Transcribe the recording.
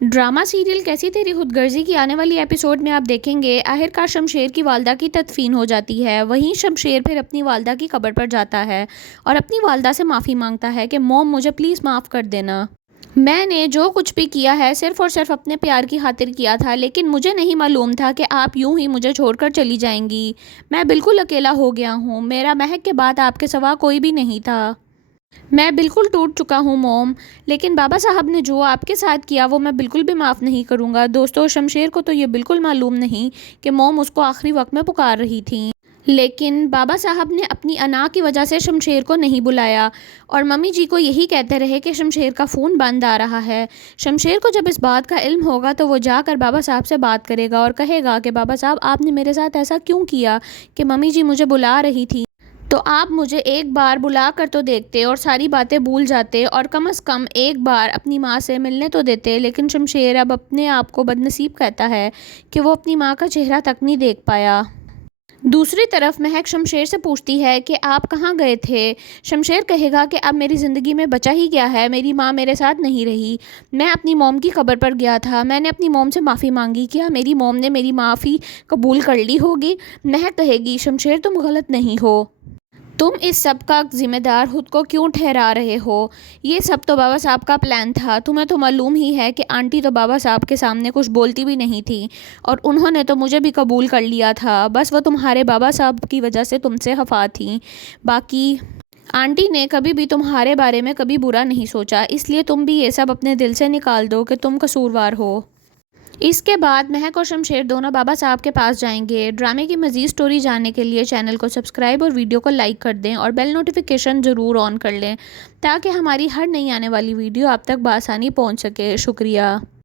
Drama serial कैसी तेरी खुदगर्जी की आने वाली एपिसोड में आप देखेंगे आखिरकार शमशेर की वालदा की तदफीन हो जाती है। वहीं शमशेर फिर अपनी वालदा की कब्र पर जाता है और अपनी वालदा से माफ़ी मांगता है कि मॉम मुझे प्लीज़ माफ़ कर देना। मैंने जो कुछ भी किया है सिर्फ़ और सिर्फ अपने प्यार की खातिर किया था, लेकिन मुझे नहीं मालूम था कि आप यूं ही मुझे छोड़कर चली जाएंगी। मैं बिल्कुल अकेला हो गया हूँ। मेरा महक के बाद आपके सिवा कोई भी नहीं था। मैं बिल्कुल टूट चुका हूँ मॉम, लेकिन बाबा साहब ने जो आपके साथ किया वो मैं बिल्कुल भी माफ़ नहीं करूँगा। दोस्तों, शमशेर को तो ये बिल्कुल मालूम नहीं कि मॉम उसको आखिरी वक्त में पुकार रही थी, लेकिन बाबा साहब ने अपनी अना की वजह से शमशेर को नहीं बुलाया और मम्मी जी को यही कहते रहे कि शमशेर का फ़ोन बंद आ रहा है। शमशेर को जब इस बात का इल्म होगा तो वो जाकर बाबा साहब से बात करेगा और कहेगा कि बाबा साहब, आपने मेरे साथ ऐसा क्यों किया कि मम्मी जी मुझे बुला रही थी, तो आप मुझे एक बार बुला कर तो देखते और सारी बातें भूल जाते और कम से कम एक बार अपनी माँ से मिलने तो देते। लेकिन शमशेर अब अपने आप को बदनसीब कहता है कि वो अपनी माँ का चेहरा तक नहीं देख पाया। दूसरी तरफ महक शमशेर से पूछती है कि आप कहाँ गए थे। शमशेर कहेगा कि अब मेरी ज़िंदगी में बचा ही क्या है, मेरी माँ मेरे साथ नहीं रही। मैं अपनी मॉम की कब्र पर गया था, मैंने अपनी मॉम से माफ़ी मांगी, क्या मेरी मॉम ने मेरी माफ़ी कबूल कर ली होगी। महक कहेगी, शमशेर तुम गलत नहीं हो, तुम इस सब का ज़िम्मेदार खुद को क्यों ठहरा रहे हो। ये सब तो बाबा साहब का प्लान था। तुम्हें तो मालूम ही है कि आंटी तो बाबा साहब के सामने कुछ बोलती भी नहीं थी और उन्होंने तो मुझे भी कबूल कर लिया था। बस वो तुम्हारे बाबा साहब की वजह से तुमसे खफा थी। बाकी आंटी ने कभी भी तुम्हारे बारे में कभी बुरा नहीं सोचा, इसलिए तुम भी ये सब अपने दिल से निकाल दो कि तुम कसूरवार हो। इसके बाद महक और शमशेर दोनों बाबा साहब के पास जाएंगे। ड्रामे की मज़ीद स्टोरी जानने के लिए चैनल को सब्सक्राइब और वीडियो को लाइक कर दें और बेल नोटिफिकेशन ज़रूर ऑन कर लें ताकि हमारी हर नई आने वाली वीडियो आप तक बआसानी पहुंच सके। शुक्रिया।